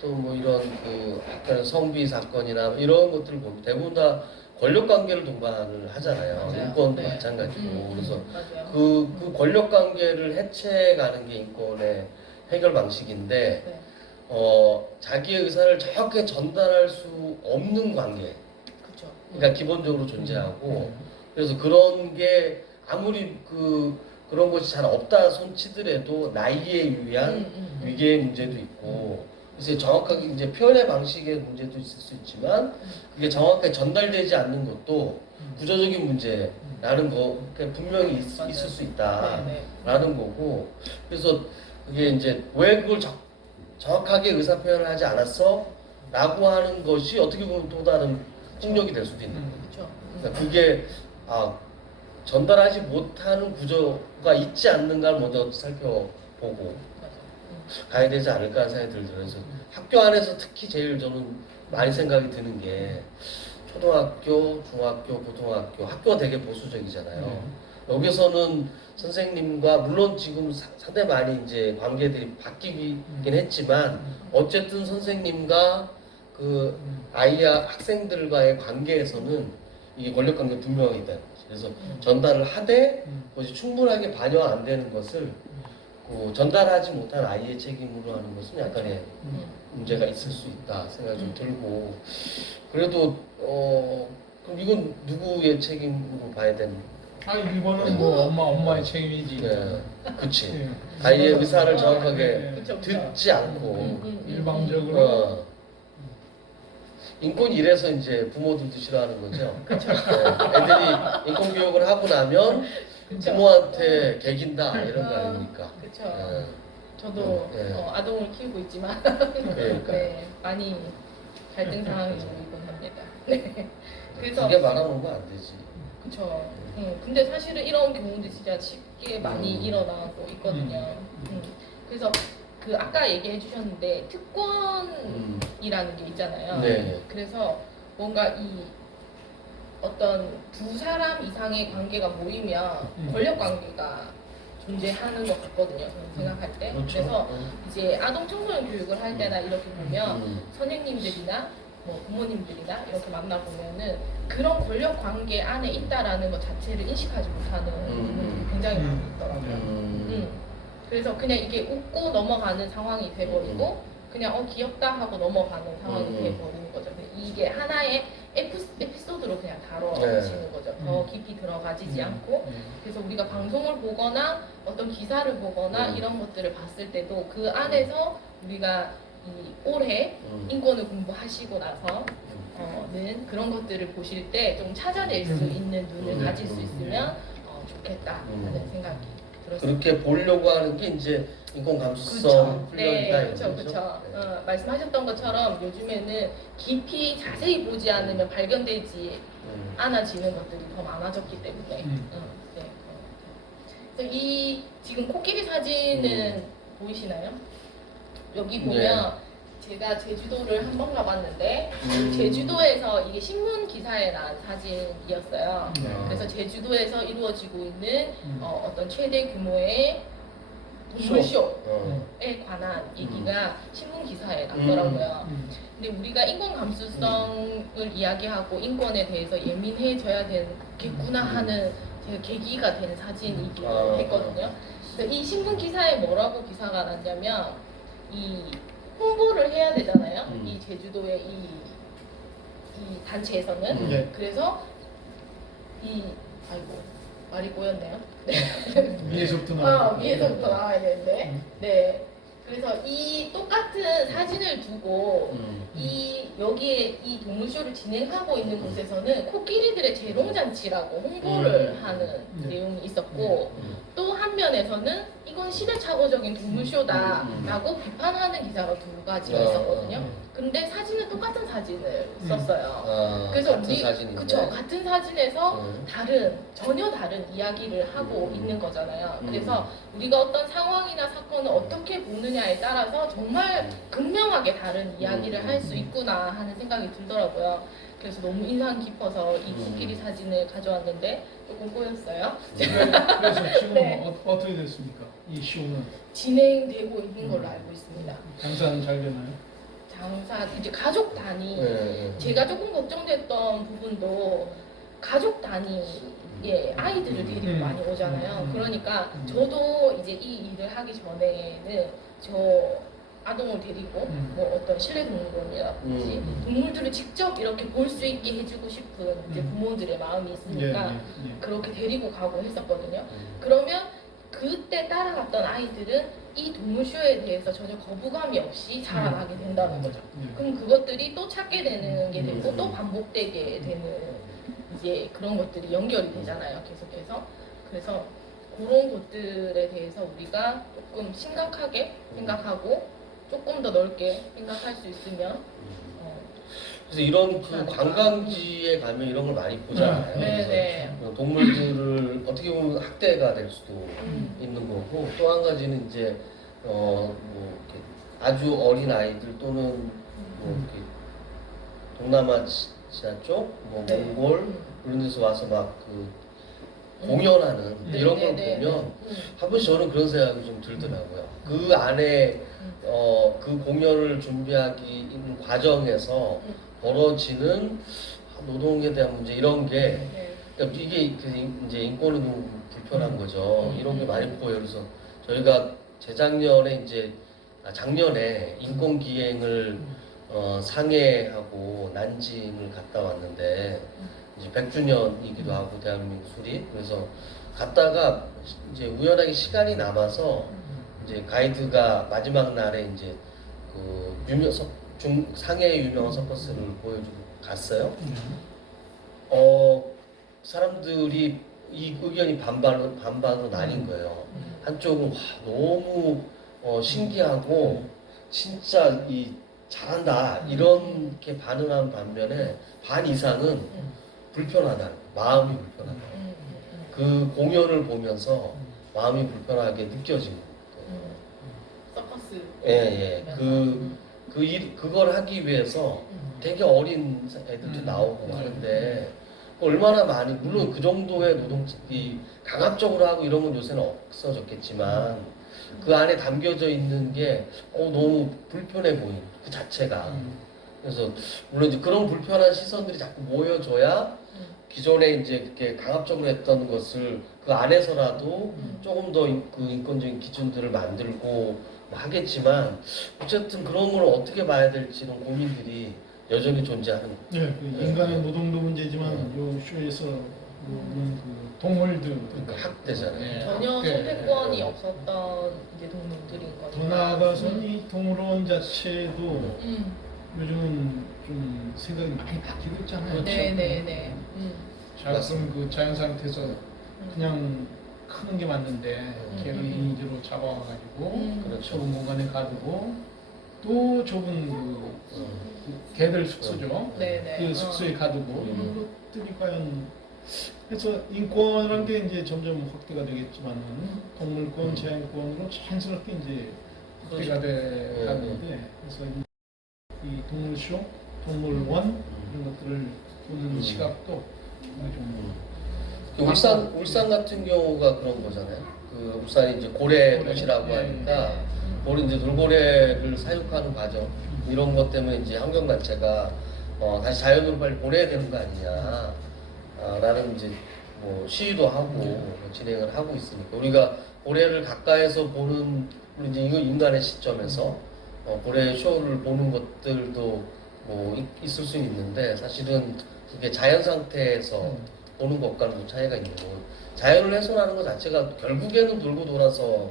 또 뭐 이런 그 약간 성비 사건이나 이런 것들을 보면 대부분 다 권력 관계를 동반을 하잖아요. 맞아요. 인권도 네. 마찬가지고. 그래서 맞아요. 그 권력 관계를 해체해가는 게 인권의 해결 방식인데, 네. 자기의 의사를 정확하게 전달할 수 없는 관계, 그쵸. 그러니까 기본적으로 존재하고, 그래서 그런 게 아무리 그런 것이 잘 없다 손치더라도 나이에 의한 위계의 문제도 있고, 그래서 정확하게 이제 표현의 방식의 문제도 있을 수 있지만 이게 정확하게 전달되지 않는 것도 구조적인 문제라는 거 분명히 있을 수 있다라는 네. 거고, 그래서 그게 이제 왜 그걸 정확하게 의사 표현을 하지 않았어? 라고 하는 것이 어떻게 보면 또 다른 폭력이 될 수도 있는 거예요. 그쵸. 그러니까 그게 전달하지 못하는 구조가 있지 않는가를 먼저 살펴보고 가야 되지 않을까 하는 생각이 들더라고요. 그래서 학교 안에서 특히 제일 저는 많이 생각이 드는 게 초등학교, 중학교, 고등학교, 학교가 되게 보수적이잖아요. 여기서는 선생님과 물론 지금 상당히 많이 이제 관계들이 바뀌긴 했지만 어쨌든 선생님과 그 아이와 학생들과의 관계에서는 이게 권력 관계 분명하게 있다는 거죠. 그래서 전달을 하되 그것이 충분하게 반영 안 되는 것을 전달하지 못한 아이의 책임으로 하는 것은 약간의 문제가 있을 수 있다 생각이 좀 들고, 그래도 그럼 이건 누구의 책임으로 봐야 되는? 이거는 뭐 엄마의 책임이지. 네, 그치. 네. 아이의 의사를 정확하게 네. 그쵸, 그쵸. 듣지 않고 일방적으로 인권이 이래서 이제 부모들도 싫어하는 거죠. 애들이 인권 교육을 하고 나면 부모한테 개긴다 이런 거 아닙니까? 그쵸. 네. 저도 네. 아동을 키우고 있지만 그러니까. 네, 많이 갈등 상황이 오곤 합니다. 네. 그래서 그게 말아놓으면 안 되지. 그쵸. 근데 사실은 이런 경우도 진짜 쉽게 많이 일어나고 있거든요. 그래서 그 아까 얘기해 주셨는데 특권이라는 게 있잖아요. 네. 그래서 뭔가 이 어떤 두 사람 이상의 관계가 모이면 권력 관계가 존재하는 것 같거든요. 저는 생각할 때. 그렇죠. 그래서 이제 아동 청소년 교육을 할 때나 이렇게 보면 선생님들이나 뭐 부모님들이나 이렇게 만나 보면은 그런 권력 관계 안에 있다라는 것 자체를 인식하지 못하는 부분이 굉장히 많이 있더라고요. 그래서 그냥 이게 웃고 넘어가는 상황이 돼버리고 그냥 귀엽다 하고 넘어가는 상황이 돼버리는 거죠. 이게 하나의 에피소드로 그냥 다뤄지는 거죠. 더 깊이 들어가지지 않고. 그래서 우리가 방송을 보거나 어떤 기사를 보거나 이런 것들을 봤을 때도 그 안에서 우리가 이 올해 인권을 공부하시고 나서 는 그런 것들을 보실 때 좀 찾아낼 수 있는 눈을 가질 수 있으면 좋겠다라는 생각이 들었습니다. 그렇게 보려고 하는 게 이제 인권 감수성 훈련이다 네, 그렇죠. 말씀하셨던 것처럼 요즘에는 깊이 자세히 보지 않으면 발견되지 않아지는 것들이 더 많아졌기 때문에. 네, 그래서 이 지금 코끼리 사진은 보이시나요? 여기 보면 제가 제주도를 한 번 가봤는데 제주도에서 이게 신문 기사에 나온 사진이었어요. 그래서 제주도에서 이루어지고 있는 어떤 최대 규모의 동물쇼에 관한 얘기가 신문 기사에 났더라고요. 근데 우리가 인권 감수성을 이야기하고 인권에 대해서 예민해져야 되겠구나 하는 제가 계기가 된 사진이기도 했거든요. 그래서 이 신문 기사에 뭐라고 기사가 났냐면 이 홍보를 해야 되잖아요. 이 제주도의 이 단체에서는. 그래서 아이고 말이 꼬였네요. 위에서부터 나와. 위에서부터 나와야 되는데. 네. 그래서 이 똑같은 사진을 두고 여기에 이 동물쇼를 진행하고 있는 곳에서는 코끼리들의 재롱잔치라고 홍보를 하는 내용이 있었고 또 한 면에서는 이건 시대착오적인 동물쇼다라고 비판하는 기사가 두 가지가 있었거든요. 근데 사진은 똑같은 사진을 썼어요. 그래서 같은 사진에서 전혀 다른 이야기를 하고 있는 거잖아요. 그래서 우리가 어떤 상황이나 사건을 어떻게 보느냐에 따라서 정말 극명하게 다른 이야기를 할 수 있구나 하는 생각이 들더라고요. 그래서 너무 인상 깊어서 이 코끼리 사진을 가져왔는데 조금 꼬였어요. 그래서 지금 네. 어떻게 됐습니까? 이 쇼는 진행되고 있는 걸로 알고 있습니다. 장사는 잘 되나요? 장사 이제 가족 단위 제가 조금 걱정됐던 부분도 가족 단위의 아이들을 데리고 많이 오잖아요. 그러니까 저도 이제 이 일을 하기 전에는 저 아동을 데리고 뭐 어떤 실내동물원이라든지 동물들을 직접 이렇게 볼 수 있게 해주고 싶은 이제 부모들의 마음이 있으니까 그렇게 데리고 가고 했었거든요. 그러면 그때 따라갔던 아이들은 이 동물쇼에 대해서 전혀 거부감이 없이 자라나게 된다는 거죠. 그럼 그것들이 또 찾게 되는 게 되고 또 반복되게 되는 이제 그런 것들이 연결이 되잖아요. 계속해서. 그래서 그런 것들에 대해서 우리가 조금 심각하게 생각하고 조금 더 넓게 생각할 수 있으면 그래서 이런 그 관광지에 가면 이런 걸 많이 보잖아요. 네네. 그래서 동물들을 어떻게 보면 학대가 될 수도 있는 거고 또 한 가지는 이제 뭐 이렇게 아주 어린 아이들 또는 뭐 이렇게 동남아시아 쪽, 뭐 몽골 이런 데서 와서 막 그 공연하는 이런 걸 보면 한 번씩 저는 그런 생각이 좀 들더라고요. 그 안에 그 공연을 준비하기 있는 과정에서 벌어지는 노동에 대한 문제 이런 게 그러니까 이게 이제 인권이 너무 불편한 거죠. 이런 게 많이 보여요. 그래서 저희가 재작년에 이제 작년에 인권 기행을 상해하고 난징을 갔다 왔는데 이제 100주년이기도 하고 대한민국 수립 그래서 갔다가 이제 우연하게 시간이 남아서 이제 가이드가 마지막 날에 이제 그 상해의 유명한 서커스를 보여주고 갔어요. 사람들이 이 의견이 반반으로 나뉜 거예요. 한쪽은 와, 너무 신기하고 진짜 잘한다 이렇게 반응하는 반면에 반 이상은 불편하다, 마음이 불편하다. 그 공연을 보면서 마음이 불편하게 느껴진 거예요. 서커스. 예. 그걸 하기 위해서 되게 어린 애들도 나오고 하는데 얼마나 많이 물론 그 정도의 노동이 강압적으로 하고 이런 건 요새는 없어졌겠지만 그 안에 담겨져 있는 게 너무 불편해 보이는 그 자체가 그래서 물론 이제 그런 불편한 시선들이 자꾸 모여져야 기존에 이제 그렇게 강압적으로 했던 것을 그 안에서라도 조금 더 그 인권적인 기준들을 만들고 하겠지만 어쨌든 그런 걸 어떻게 봐야 될지는 고민들이 여전히 존재하는. 네, 그 인간의 노동도 문제지만 요 쇼에서 보는 그 동물들 그러니까 학대잖아요. 네, 전혀 학대. 선택권이 없었던 이제 동물들인 거죠. 더 나아가서는 이 동물원 자체도 음. 요즘은 좀 생각이 많이 바뀌고 있잖아요. 그렇죠. 네네네. 작은 그 자연 상태에서 그냥 크는 게 맞는데 걔를 음. 인위적으로 잡아가지고 그렇죠. 좁은 공간에 가두고 또 좁은 그 개들 숙소죠. 네네. 그 숙소에 가두고 음. 이런 것들이 과연 그래서 인권이라는 게 이제 점점 확대가 되겠지만은 동물권, 자연권으로 자연스럽게 이제 확대가 돼 가는데 그래서 이 동물쇼, 동물원 이런 것들을 보는 시각도 좀 그 울산 같은 경우가 그런 거잖아요. 그 울산이 이제 고래 도시라고 네. 하니까 고래 이제 돌고래를 사육하는 과정 이런 것 때문에 이제 환경 단체가 다시 자연으로 빨리 보내야 되는 거 아니냐 라는 이제 뭐 시위도 하고 뭐 진행을 하고 있으니까 우리가 고래를 가까이서 보는 우리 이제 이거 인간의 시점에서 고래 쇼를 보는 것들도 뭐 있을 수 있는데 사실은 이게 자연 상태에서 보는 것과는 좀 차이가 있는 거. 자연을 훼손하는 것 자체가 결국에는 돌고 돌아서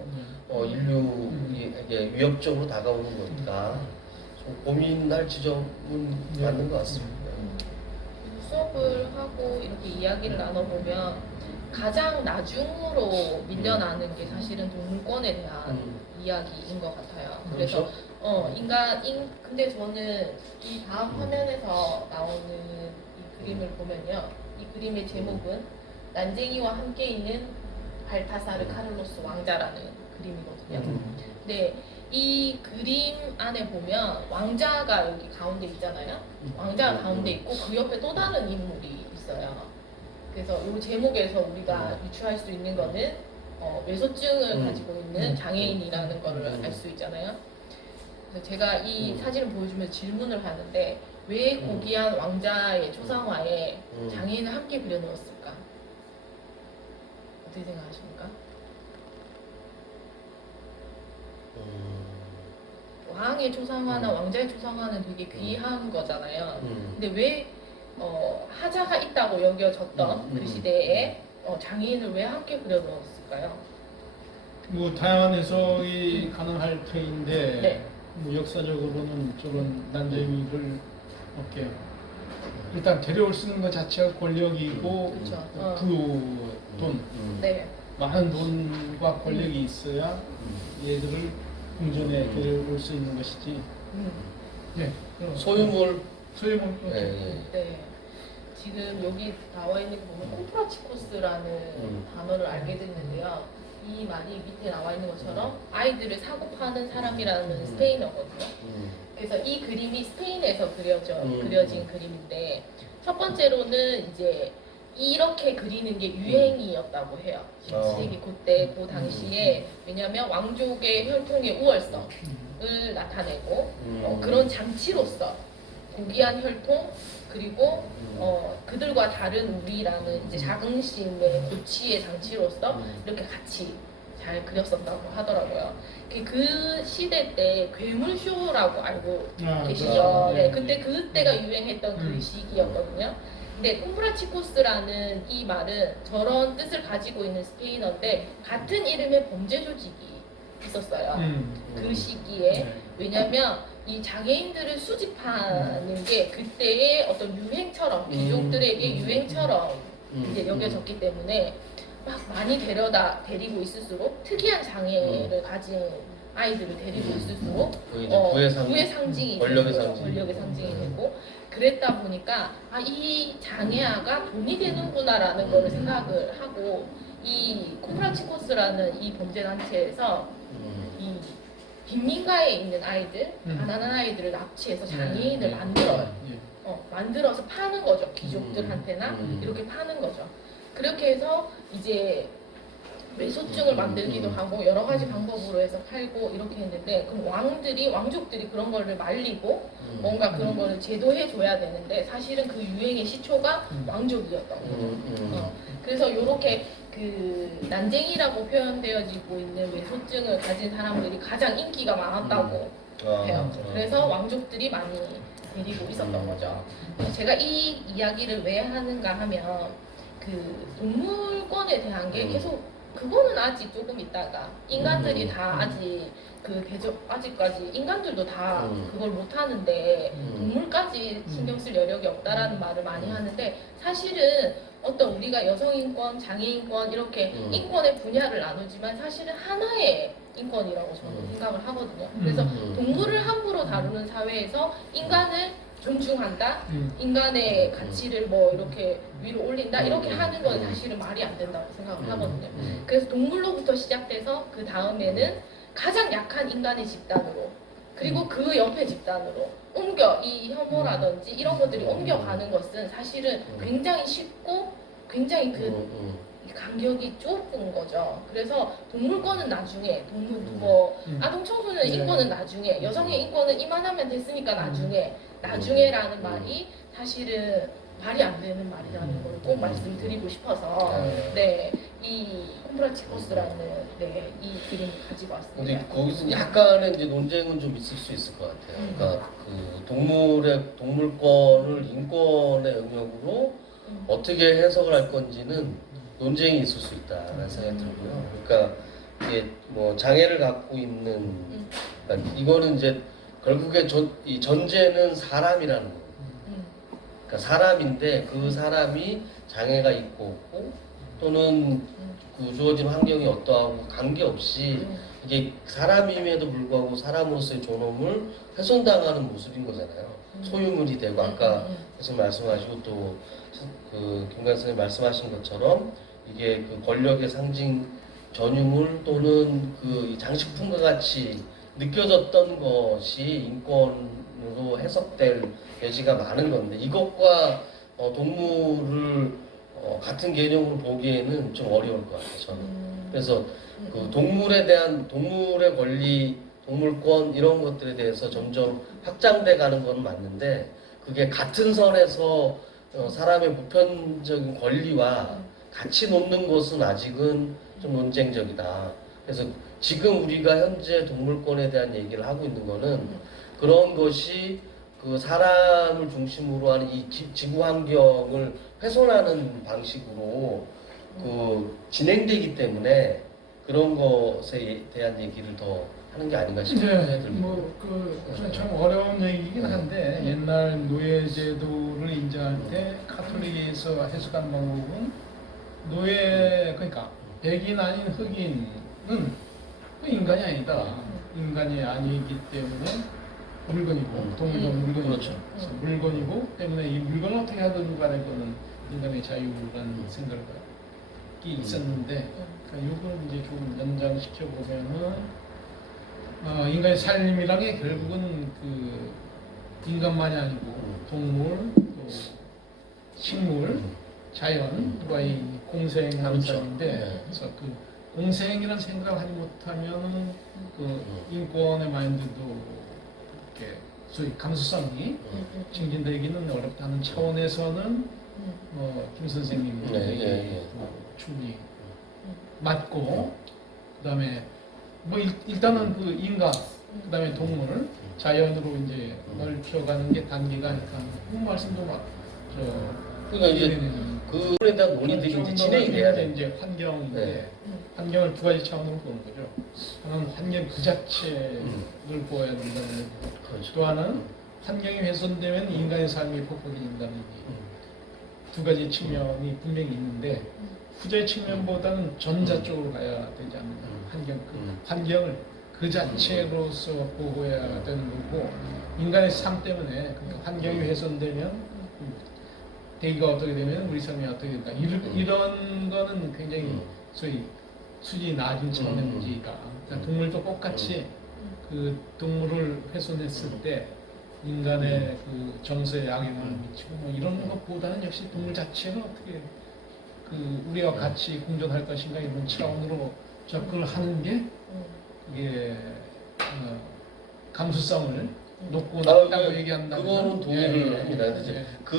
인류에게 위협적으로 다가오는 거니까 좀 고민할 지점은 맞는 것 같습니다. 수업을 하고 이렇게 이야기를 나눠보면 가장 나중으로 밀려나는 게 사실은 동물권에 대한 이야기인 것 같아요. 그래서 근데 저는 이 다음 화면에서 나오는 이 그림을 보면요. 이 그림의 제목은 난쟁이와 함께 있는 발타사르 카를로스 왕자라는 그림이거든요. 근데 이 그림 안에 보면 왕자가 여기 가운데 있잖아요. 왕자가 가운데 있고 그 옆에 또 다른 인물이 있어요. 그래서 이 제목에서 우리가 유추할 수 있는 거는 외소증을 가지고 있는 장애인이라는 거를 알 수 있잖아요. 그래서 제가 이 사진을 보여주면서 질문을 하는데 왜 고귀한 왕자의 초상화에 장애인을 함께 그려놓았을까? 어떻게 생각하십니까? 왕의 초상화나 왕자의 초상화는 되게 귀한 거잖아요. 근데 왜 하자가 있다고 여겨졌던 그 시대에 장애인을 왜 함께 그려놓았을까요? 뭐 다양한 해석이 가능할 터인데 네. 뭐 역사적으로는 저런 난쟁이를 이렇게 일단 데려올 수 있는 것 자체가 권력이고 그쵸. 돈 네. 많은 돈과 권력이 있어야 얘들을 궁전에 데려올 수 있는 것이지. 예. 소유물. 소유물. 네. 지금 여기 나와 있는 거 보면 콤프라치코스라는 단어를 알게 됐는데요. 이 말이 밑에 나와 있는 것처럼 아이들을 사고 파는 사람이라는 스페인어거든요. 그래서 이 그림이 스페인에서 그려진 그림인데 첫 번째로는 이제 이렇게 그리는 게 유행이었다고 해요. 17세기 그때 그 당시에 왜냐하면 왕족의 혈통의 우월성을 나타내고 그런 장치로서 고귀한 혈통 그리고 그들과 다른 우리라는 이제 자긍심의 고치의 장치로서 이렇게 같이 잘 그렸었다고 하더라고요. 그 시대 때 괴물쇼라고 알고 계시죠? 네, 그때가 유행했던 그 시기였거든요. 근데 콤프라치코스라는 이 말은 저런 뜻을 가지고 있는 스페인어인데 같은 이름의 범죄 조직이 있었어요. 그 시기에. 왜냐면 이 장애인들을 수집하는 게 그때의 어떤 유행처럼 귀족들에게 유행처럼 이제 여겨졌기 때문에 막 많이 데리고 있을수록 특이한 장애를 가진 아이들을 데리고 있을수록 부의 상징이 권력의 되고, 상징. 권력의 상징이 되고 그랬다 보니까 이 장애아가 돈이 되는구나라는 거를 생각을 하고 이 콤프라치코스라는 이 범죄 단체에서 이 빈민가에 있는 아이들, 가난한 아이들을 납치해서 장애인을 만들어서 파는 거죠. 귀족들한테나 이렇게 파는 거죠. 그렇게 해서 이제 외소증을 만들기도 하고 여러 가지 방법으로 해서 팔고 이렇게 했는데 그럼 왕족들이 그런 거를 말리고 뭔가 그런 거를 제도해 줘야 되는데 사실은 그 유행의 시초가 왕족이었던 거죠. 그래서 이렇게 그 난쟁이라고 표현되어지고 있는 외소증을 가진 사람들이 가장 인기가 많았다고 해요. 그래서 왕족들이 많이 데리고 있었던 거죠. 그래서 제가 이 이야기를 왜 하는가 하면 그 동물권에 대한 게 계속 그거는 아직 조금 있다가 인간들이 다 아직 그 대접 아직까지 인간들도 다 그걸 못 하는데 동물까지 신경 쓸 여력이 없다라는 말을 많이 하는데 사실은 어떤 우리가 여성 인권, 장애 인권 이렇게 인권의 분야를 나누지만 사실은 하나의 인권이라고 저는 생각을 하거든요. 그래서 동물을 함부로 다루는 사회에서 인간을 존중한다, 인간의 가치를 뭐 이렇게 위로 올린다 이렇게 하는 건 사실은 말이 안 된다고 생각을 하거든요. 그래서 동물로부터 시작돼서 그 다음에는 가장 약한 인간의 집단으로 그리고 그 옆에 집단으로 옮겨 이 혐오라든지 이런 것들이 옮겨가는 것은 사실은 굉장히 쉽고 굉장히 그 간격이 좁은 거죠. 그래서 동물권은 나중에, 아동 청소년 인권은 나중에, 여성의 인권은 이만하면 됐으니까 나중에라는 말이 사실은 말이 안 되는 말이라는 걸 꼭 말씀드리고 싶어서 네, 이 홈브라치코스라는 네, 이 그림을 가지고 왔습니다. 근데 거기서 약간의 이제 논쟁은 좀 있을 수 있을 것 같아요. 그러니까 그 동물권을 인권의 영역으로 어떻게 해석을 할 건지는 논쟁이 있을 수 있다라는 생각이 들고요. 그러니까 이게 뭐 장애를 갖고 있는 그러니까 이거는 이제 결국에 이 전제는 사람이라는 거예요. 그러니까 사람인데 그 사람이 장애가 있고 없고 또는 그 주어진 환경이 어떠하고 관계없이 이게 사람임에도 불구하고 사람으로서의 존엄을 훼손당하는 모습인 거잖아요. 소유물이 되고 아까 계속 말씀하시고 또 그 김관 선생님 말씀하신 것처럼 이게 그 권력의 상징 전유물 또는 그 장식품과 같이 느껴졌던 것이 인권으로 해석될 여지가 많은 건데 이것과 동물을 같은 개념으로 보기에는 좀 어려울 것 같아요. 저는. 그래서 그 동물의 권리, 동물권 이런 것들에 대해서 점점 확장돼 가는 건 맞는데 그게 같은 선에서 사람의 보편적인 권리와 같이 놓는 것은 아직은 좀 논쟁적이다. 그래서 지금 우리가 현재 동물권에 대한 얘기를 하고 있는 거는 그런 것이 그 사람을 중심으로 하는 이 지구 환경을 훼손하는 방식으로 그 진행되기 때문에 그런 것에 대한 얘기를 더 하는 게 아닌가 싶어요. 네, 참 어려운 얘기긴 한데 옛날 노예제도를 인정할 때 카톨릭에서 해석한 방법은 그러니까 백인 아닌 흑인은 그 인간이 아니다. 인간이 아니기 때문에 물건이고 동물도 물건이고 그렇죠. 그래서 물건이고 때문에 이 물건을 어떻게 하든 간에 그거는 인간의 자유라는 생각이 있었는데 그러니까 이걸 이제 좀 연장시켜 보면은 인간의 삶이라는 게 결국은 그 인간만이 아니고 동물, 또 식물, 자연과의 공생하는 삶인데 그렇죠. 그래서 그 공생이라는 생각을 하지 못하면 그 인권의 마인드도 이렇게 소위 감수성이 증진되기는 어렵다는 차원에서는 김 선생님이 충분히 맞고 그다음에 뭐 일단은 그 인간 그다음에 동물 자연으로 이제 넓혀가는 게 단계가 아닐까 그 말씀도 그러니까 이제 그 부분에 대한 논의들이 이제 진행이 돼야 돼. 이제 환경인데 환경을 두 가지 차원으로 보는 거죠. 하나는 환경 그 자체를 보아야 된다는 얘기고 그렇죠. 또 하나는 환경이 훼손되면 인간의 삶이 폭파된다는 얘기. 두 가지 측면이 분명히 있는데 후자의 측면보다는 전자 쪽으로 가야 되지 않느냐. 환경을 그 자체로서 보호해야 되는 거고 인간의 삶 때문에 환경이 훼손되면 대기가 어떻게 되면 우리 삶이 어떻게 된다. 이런 거는 굉장히 소위 수준이 낮은 차원의 문제이다. 그러니까 동물도 똑같이 그 동물을 훼손했을 때 인간의 그 정서에 악영향을 미치고 뭐 이런 것보다는 역시 동물 자체가 어떻게 그 우리와 같이 공존할 것인가 이런 차원으로 접근을 하는 게 이게 감수성을 높고 낮다고 얘기한다면 그거는 동의를 합니다. 그